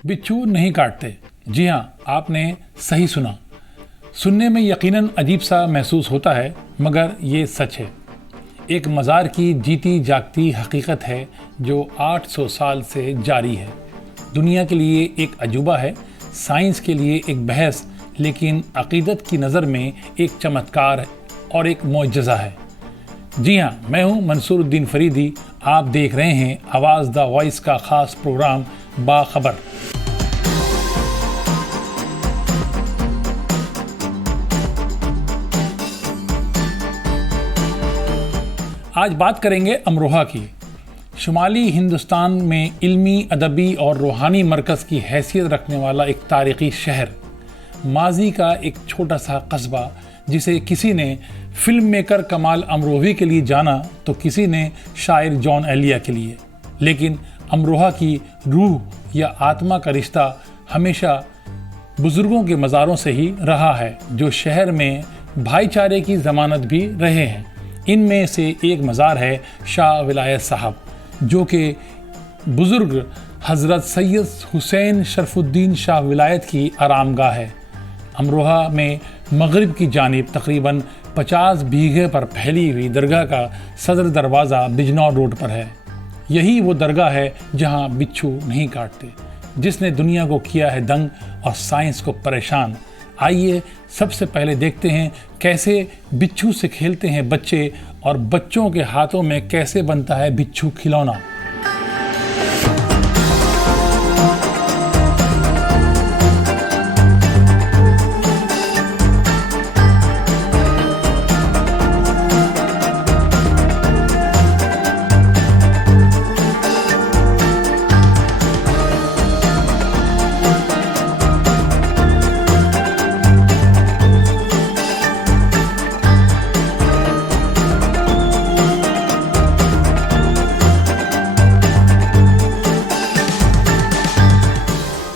बिच्छू नहीं काटते। जी हाँ, आपने सही सुना। सुनने में यकीनन अजीब सा महसूस होता है, मगर ये सच है। एक मज़ार की जीती जागती हकीकत है जो 800 साल से जारी है। दुनिया के लिए एक अजूबा है, साइंस के लिए एक बहस, लेकिन अक़ीदत की नज़र में एक चमत्कार और एक मोजज़ा है। जी हाँ, मैं हूँ मंसूरुद्दीन फरीदी। आप देख रहे हैं आवाज़ द वॉइस का ख़ास प्रोग्राम बाखबर। आज बात करेंगे अमरोहा की। शुमाली हिंदुस्तान में इल्मी, अदबी और रूहानी मरकज़ की हैसियत रखने वाला एक तारीख़ी शहर, माजी का एक छोटा सा कस्बा जिसे किसी ने फिल्म मेकर कमाल अमरोही के लिए जाना तो किसी ने शायर जॉन एलिया के लिए। लेकिन अमरोहा की रूह या आत्मा का रिश्ता हमेशा बुज़ुर्गों के मज़ारों से ही रहा है, जो शहर में भाईचारे की ज़मानत भी रहे हैं। इनमें से एक मज़ार है शाह विलायत साहब, जो कि बुज़ुर्ग हज़रत सैयद हुसैन शरफुद्दीन शाह विलायत की आरामगाह है। अमरोहा में मगरिब की जानिब तकरीबन 50 बीघे पर फैली हुई दरगाह का सदर दरवाज़ा बिजनौर रोड पर है। यही वो दरगाह है जहां बिच्छू नहीं काटते, जिसने दुनिया को किया है दंग और साइंस को परेशान। आइए सबसे पहले देखते हैं कैसे बिच्छू से खेलते हैं बच्चे और बच्चों के हाथों में कैसे बनता है बिच्छू खिलौना।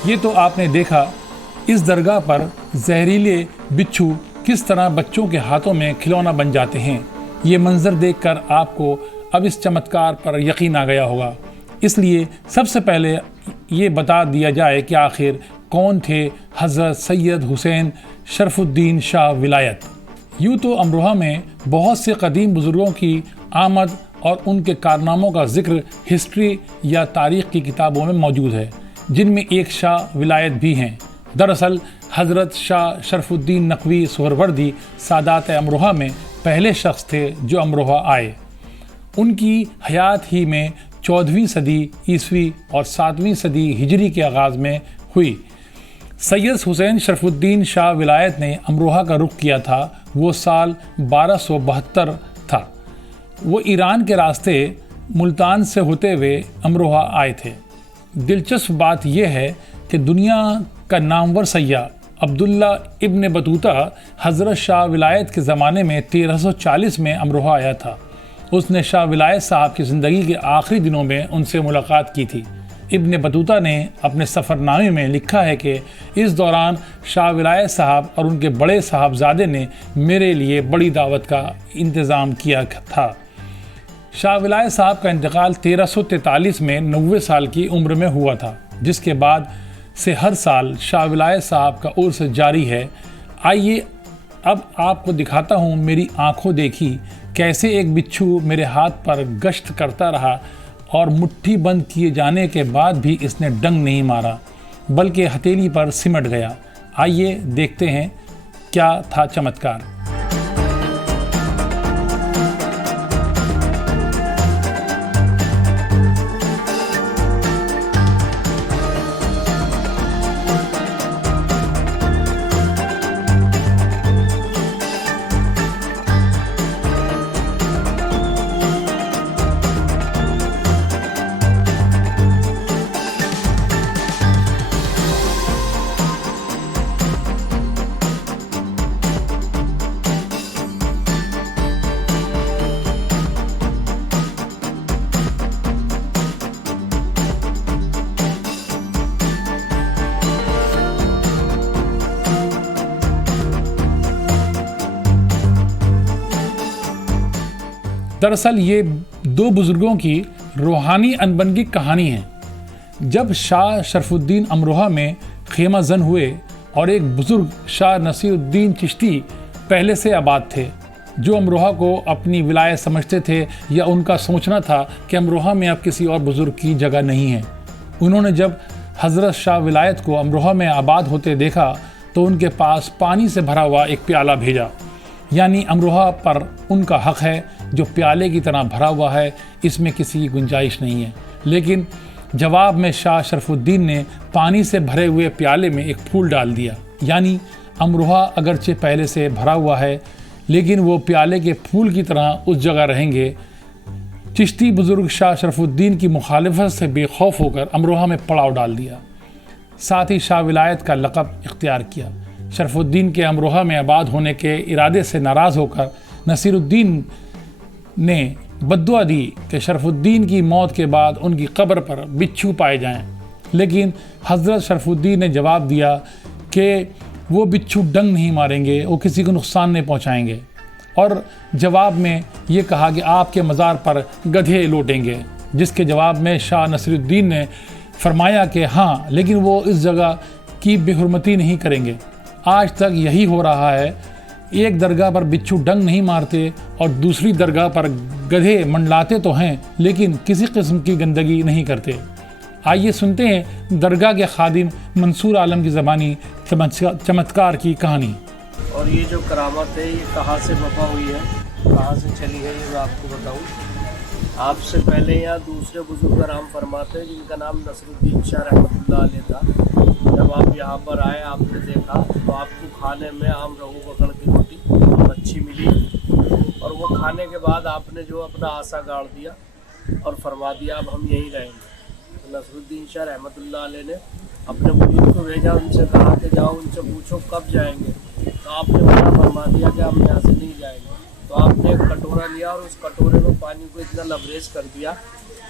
ये तो आपने देखा इस दरगाह पर जहरीले बिच्छू किस तरह बच्चों के हाथों में खिलौना बन जाते हैं। ये मंजर देखकर आपको अब इस चमत्कार पर यकीन आ गया होगा। इसलिए सबसे पहले ये बता दिया जाए कि आखिर कौन थे हज़रत सैयद हुसैन शरफुद्दीन शाह विलायत। यूँ तो अमरोहा में बहुत से कदीम बुज़ुर्गों की आमद और उनके कारनामों का जिक्र हिस्ट्री या तारीख़ की किताबों में मौजूद है, जिनमें एक शाह विलायत भी हैं। दरअसल हज़रत शाह शरफुद्दीन नकवी सोहरवर्दी सादात अमरोहा में पहले शख्स थे जो अमरोहा आए। उनकी हयात ही में 14वीं सदी ईस्वी और 7वीं सदी हिजरी के आगाज़ में हुई। सैयद हुसैन शरफुद्दीन शाह विलायत ने अमरोहा का रुख किया था। वो साल 1272 था। वो ईरान के रास्ते मुल्तान से होते हुए अमरोहा आए थे। दिलचस्प बात यह है कि दुनिया का नामवर सय्याह अब्दुल्ला इब्न बतूता हज़रत शाह विलायत के ज़माने में 1340 में अमरोहा आया था। उसने शाह विलायत साहब की ज़िंदगी के आखिरी दिनों में उनसे मुलाकात की थी। इब्न बतूता ने अपने सफ़रनामे में लिखा है कि इस दौरान शाह विलायत साहब और उनके बड़े साहबजादे ने मेरे लिए बड़ी दावत का इंतज़ाम किया था। शाह विलायत साहब का इंतकाल 1343 में 90 साल की उम्र में हुआ था, जिसके बाद से हर साल शाह विलायत साहब का उर्स जारी है। आइए अब आपको दिखाता हूँ मेरी आंखों देखी कैसे एक बिच्छू मेरे हाथ पर गश्त करता रहा और मुट्ठी बंद किए जाने के बाद भी इसने डंग नहीं मारा, बल्कि हथेली पर सिमट गया। आइए देखते हैं क्या था चमत्कार। दरअसल ये दो बुजुर्गों की रूहानी अनबन की कहानी है। जब शाह शरफुद्दीन अमरोहा में खेमा जन हुए और एक बुजुर्ग शाह नसीरुद्दीन चिश्ती पहले से आबाद थे, जो अमरोहा को अपनी विलायत समझते थे, या उनका सोचना था कि अमरोहा में अब किसी और बुजुर्ग की जगह नहीं है। उन्होंने जब हज़रत शाह विलायत को अमरोहा में आबाद होते देखा तो उनके पास पानी से भरा हुआ एक प्याला भेजा, यानी अमरोहा पर उनका हक है जो प्याले की तरह भरा हुआ है, इसमें किसी की गुंजाइश नहीं है। लेकिन जवाब में शाह शरफुद्दीन ने पानी से भरे हुए प्याले में एक फूल डाल दिया, यानी अमरोहा अगरचे पहले से भरा हुआ है लेकिन वो प्याले के फूल की तरह उस जगह रहेंगे। चिश्ती बुजुर्ग शाह शरफुद्दीन की मुखालिफत से बेखौफ होकर अमरोहा में पड़ाव डाल दिया, साथ ही शाह विलायत का लक़ब इख्तियार किया। शरफुद्दीन के अमरोहा में आबाद होने के इरादे से नाराज़ होकर नसीरुद्दीन ने बद्दुआ दी कि शरफुद्दीन की मौत के बाद उनकी कब्र पर बिच्छू पाए जाएं। लेकिन हज़रत शरफुद्दीन ने जवाब दिया कि वो बिच्छू डंग नहीं मारेंगे, वो किसी को नुकसान नहीं पहुंचाएंगे, और जवाब में ये कहा कि आपके मज़ार पर गधे लौटेंगे, जिसके जवाब में शाह नसीरुद्दीन ने फरमाया कि हाँ, लेकिन वो इस जगह की बेहुरमती नहीं करेंगे। आज तक यही हो रहा है, एक दरगाह पर बिच्छू डंग नहीं मारते और दूसरी दरगाह पर गधे मंडलाते तो हैं, लेकिन किसी किस्म की गंदगी नहीं करते। आइए सुनते हैं दरगाह के खादिम मंसूर आलम की ज़बानी चमत्कार की कहानी। और ये जो करामत है ये कहाँ से बपा हुई है, कहाँ से चली है, ये मैं आपको बताऊँ। आपसे पहले यहाँ दूसरे बुजुर्ग आराम फरमाते हैं जिनका नाम नसरुद्दीन शाह रहमतुल्लाह अलैह था। जब आप यहाँ पर आए आपने देखा तो आपको खाने में आम रहू बकड़ की रोटी बहुत अच्छी मिली, और वो खाने के बाद आपने जो अपना आशा गाड़ दिया और फरमा दिया अब हम यहीं रहेंगे। तो नसरुद्दीन शाह रहमतुल्लाह अलैह ने अपने बुजुर्ग को भेजा, उनसे कहा कि जाओ उनसे पूछो कब जाएंगे। तो आपने मना फरमा दिया कि हम यहाँ से नहीं जाएंगे। तो आपने एक कटोरा लिया और उस कटोरे में पानी को इतना लबरेज कर दिया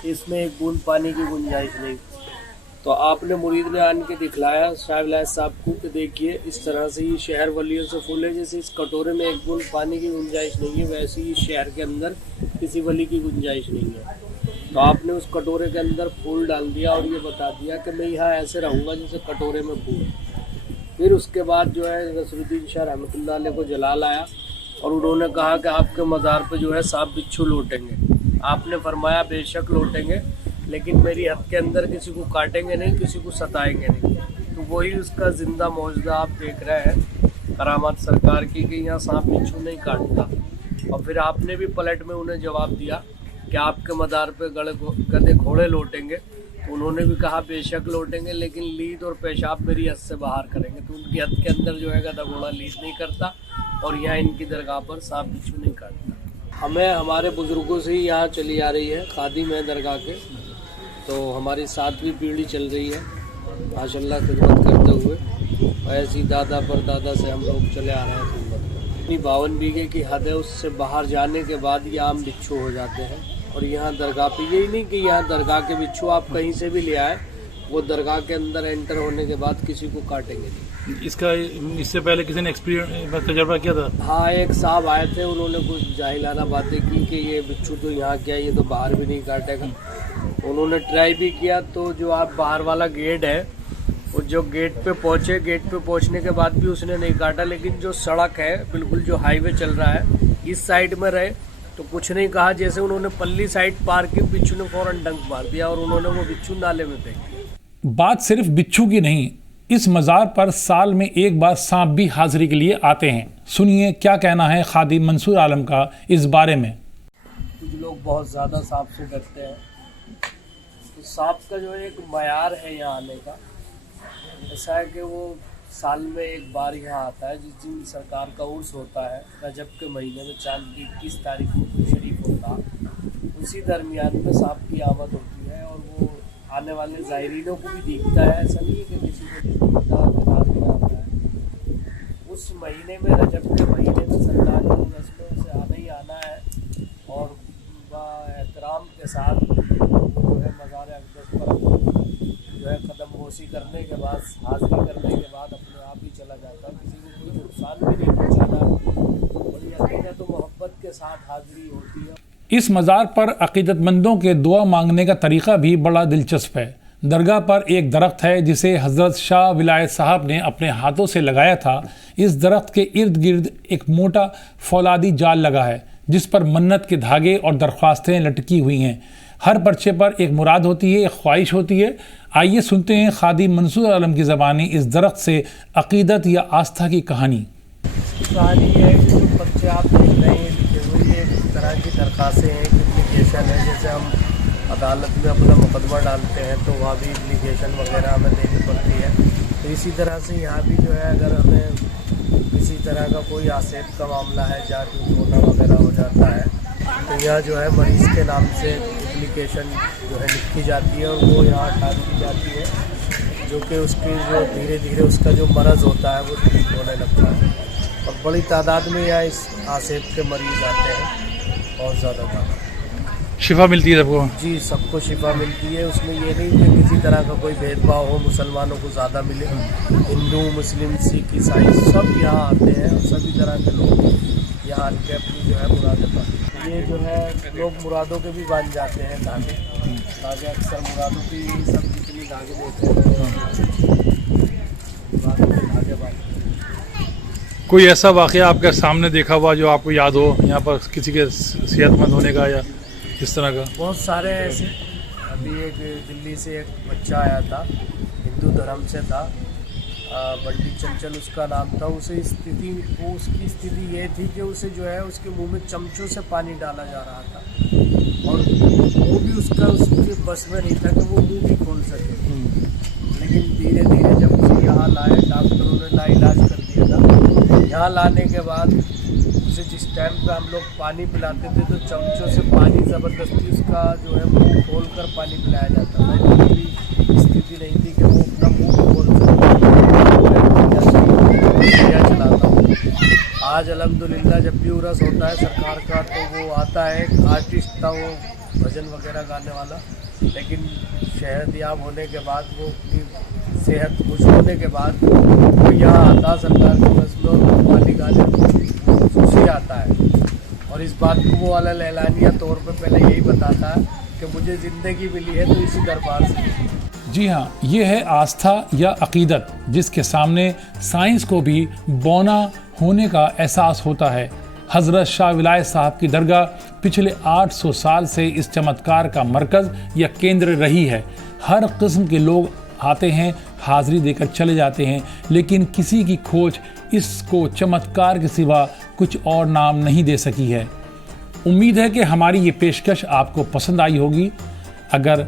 कि इसमें एक बूंद पानी की गुंजाइश नहीं। तो आपने मुरीद ने आन के दिखलाया शाह विलायत साहब को कि देखिए इस तरह से ये शहर वलियों से फूल है, जैसे इस कटोरे में एक बूंद पानी की गुंजाइश नहीं है, वैसे ही शहर के अंदर किसी वली की गुंजाइश नहीं है। तो आपने उस कटोरे के अंदर फूल डाल दिया और ये बता दिया कि मैं यहाँ ऐसे रहूँगा जैसे कटोरे में फूल। फिर उसके बाद जो है नसरुद्दीन शाह रहमतुल्लाह अलैह को जलाल आया और उन्होंने कहा कि आपके मज़ार पे जो है सांप बिच्छू लौटेंगे। आपने फरमाया बेशक लौटेंगे, लेकिन मेरी हद के अंदर किसी को काटेंगे नहीं, किसी को सताएंगे नहीं। तो वही उसका ज़िंदा मौजूदा आप देख रहे हैं करामात सरकार की कि यहाँ सांप बिच्छू नहीं काटता। और फिर आपने भी पलट में उन्हें जवाब दिया कि आपके मज़ार पे गधे घोड़े लौटेंगे। तो उन्होंने भी कहा बेशक लौटेंगे, लेकिन लीद और पेशाब मेरी हद से बाहर करेंगे। तो उनकी हद के अंदर जो है गधा घोड़ा लीद नहीं करता और यहाँ इनकी दरगाह पर सांप बिच्छू नहीं काटता। हमें हमारे बुज़ुर्गों से ही यहाँ चली आ रही है, खादिम है दरगाह के। तो हमारी 7वीं पीढ़ी चल रही है माशाल्लाह खिदमत करते हुए। ऐसी दादा पर दादा से हम लोग चले आ रहे हैं खिदमत। इतनी 52 बीघे की हद है, उससे बाहर जाने के बाद ये आम बिच्छू हो जाते हैं। और यहाँ दरगाह पे यही नहीं कि यहाँ दरगाह के बिच्छू आप कहीं से भी ले आए, वो दरगाह के अंदर एंटर होने के बाद किसी को काटेंगे नहीं। इसका इससे पहले किसी ने एक्सपीरियंस तजर्बा किया था? हाँ, एक साहब आए थे, उन्होंने कुछ जाहिलाना बातें की कि ये बिच्छू तो यहाँ क्या, ये तो बाहर भी नहीं काटेगा। उन्होंने ट्राई भी किया, तो जो आप बाहर वाला गेट है वो जो गेट पे पहुँचे, गेट पे पहुँचने के बाद भी उसने नहीं काटा। लेकिन जो सड़क है बिल्कुल जो हाईवे चल रहा है इस साइड में रहे तो कुछ नहीं कहा। जैसे उन्होंने पल्ली साइड पार की, बिच्छू ने फौरन डंक मार दिया और उन्होंने वो बिच्छू नाले में फेंक दिया। बात सिर्फ बिच्छू की नहीं, इस मज़ार पर साल में एक बार सांप भी हाजिरी के लिए आते हैं। सुनिए क्या कहना है खादिम मंसूर आलम का इस बारे में। कुछ लोग बहुत ज़्यादा सांप से डरते हैं। तो सांप का जो एक मयार है यहाँ आने का, ऐसा है कि वो साल में एक बार यहाँ आता है। जिस दिन सरकार का उर्स होता है रजब के महीने में, चांद की 21 तारीख को शरीफ होता, उसी दरमियान में सांप की आमद होती है। और वो आने वाले ज़ायरीनों को भी दिखता है, ऐसा नहीं है कि किसी को नहीं दिखता, कि रात में आता है। उस महीने में, रजब के महीने में सरकार की उर्स में उसे आना ही आना है। और एहतराम के साथ जो है मज़ार अक़दस पर जो है कदम बोसी करने के बाद, हाज़िरी करने के बाद अपने आप ही चला जाता है। किसी को कोई नुकसान भी नहीं पहुँचाना। बड़ी अक़ीदत और मोहब्बत के साथ हाज़िरी होती है। इस मज़ार पर अक़ीदतमंदों के दुआ मांगने का तरीक़ा भी बड़ा दिलचस्प है। दरगाह पर एक दरख्त है जिसे हज़रत शाह विलायत साहब ने अपने हाथों से लगाया था। इस दरख्त के इर्द गिर्द एक मोटा फौलादी जाल लगा है जिस पर मन्नत के धागे और दरख्वास्तें लटकी हुई हैं। हर पर्चे पर एक मुराद होती है, एक ख्वाहिश होती है। आइए सुनते हैं खादी मंसूर आलम की ज़बानी इस दरख्त से अक़ीदत या आस्था की कहानी। कहानी ये है कि जो पर्चे आप देख रहे हैं लिखे हुए, ये एक तरह की दरख्वास्तें हैं, एप्लीकेशन है। जैसे हम अदालत में अपना मुकदमा डालते हैं तो वहाँ भी एप्लीकेशन वगैरह हमें देनी पड़ती है। तो इसी तरह से यहाँ भी जो है अगर हमें किसी तरह का कोई आसेब का मामला है, जाँच होना वगैरह हो जाता है तो यहाँ जो है मरीज़ के नाम से एप्लीकेशन जो है लिखी जाती है और वो यहाँ डाल दी जाती है, जो कि उसकी जो धीरे धीरे उसका जो मरज़ होता है वो ठीक होने लगता है। और बड़ी तादाद में यहाँ इस आसेब के मरीज़ आते हैं, बहुत ज़्यादा शिफा मिलती है सबको? जी, सबको शिफा मिलती है। उसमें ये नहीं कि किसी तरह का कोई भेदभाव हो, मुसलमानों को ज़्यादा मिले। हिंदू, मुस्लिम, सिख, ईसाई सब यहाँ आते हैं और सभी तरह के लोग यहाँ आके अपनी जो है मुरादें पाते। ये जो है लोग मुरादों के भी बांध जाते हैं धागे अक्सर मुरादों की यही सब जितनी धागे देते हैं मुरादों के धागे बांधते। कोई ऐसा वाक़या आपके सामने देखा हुआ जो आपको याद हो यहाँ पर किसी के सेहतमंद होने का या इस तरह का? बहुत सारे ऐसे। अभी एक दिल्ली से एक बच्चा आया था, हिंदू धर्म से था, बंटी चंचल उसका नाम था। उसकी स्थिति ये थी कि उसे जो है उसके मुंह में चमचों से पानी डाला जा रहा था और वो भी उसके बस में नहीं था कि वो मुंह भी खोल सके। लेकिन धीरे धीरे जब उसे यहाँ लाए, डॉक्टरों ने लाइलाज कर दिया था। यहाँ लाने के बाद उसे जिस टाइम पे हम लोग पानी पिलाते थे तो चमचों से पानी ज़बरदस्ती उसका जो है मुंह खोल कर पानी पिलाया जाता था। इतनी भी स्थिति नहीं थी कि वो अपना मुंह खोल चलाता हूँ। आज अल्हम्दुलिल्लाह जब भी उर्स होता है सरकार का तो वो आता है। एक आर्टिस्ट था वो, भजन वगैरह गाने वाला, लेकिन सेहतयाब होने के बाद वो अपनी सेहत खुश होने के बाद वो यहाँ आता सरकार के बस में पानी गाने खुशी आता है। और इस बात को वो वाला एलानिया तौर पे पहले यही बताता है कि मुझे ज़िंदगी मिली है तो इसी दरबार से। जी हाँ, ये है आस्था या अक़ीदत जिसके सामने साइंस को भी बौना होने का एहसास होता है। हज़रत शाह विलायत साहब की दरगाह पिछले 800 साल से इस चमत्कार का मरकज़ या केंद्र रही है। हर किस्म के लोग आते हैं, हाज़िरी देकर चले जाते हैं, लेकिन किसी की खोज इसको चमत्कार के सिवा कुछ और नाम नहीं दे सकी है। उम्मीद है कि हमारी ये पेशकश आपको पसंद आई होगी। अगर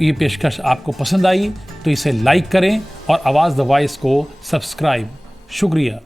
ये पेशकश आपको पसंद आई तो इसे लाइक करें और आवाज़ द वॉइस को सब्सक्राइब। शुक्रिया।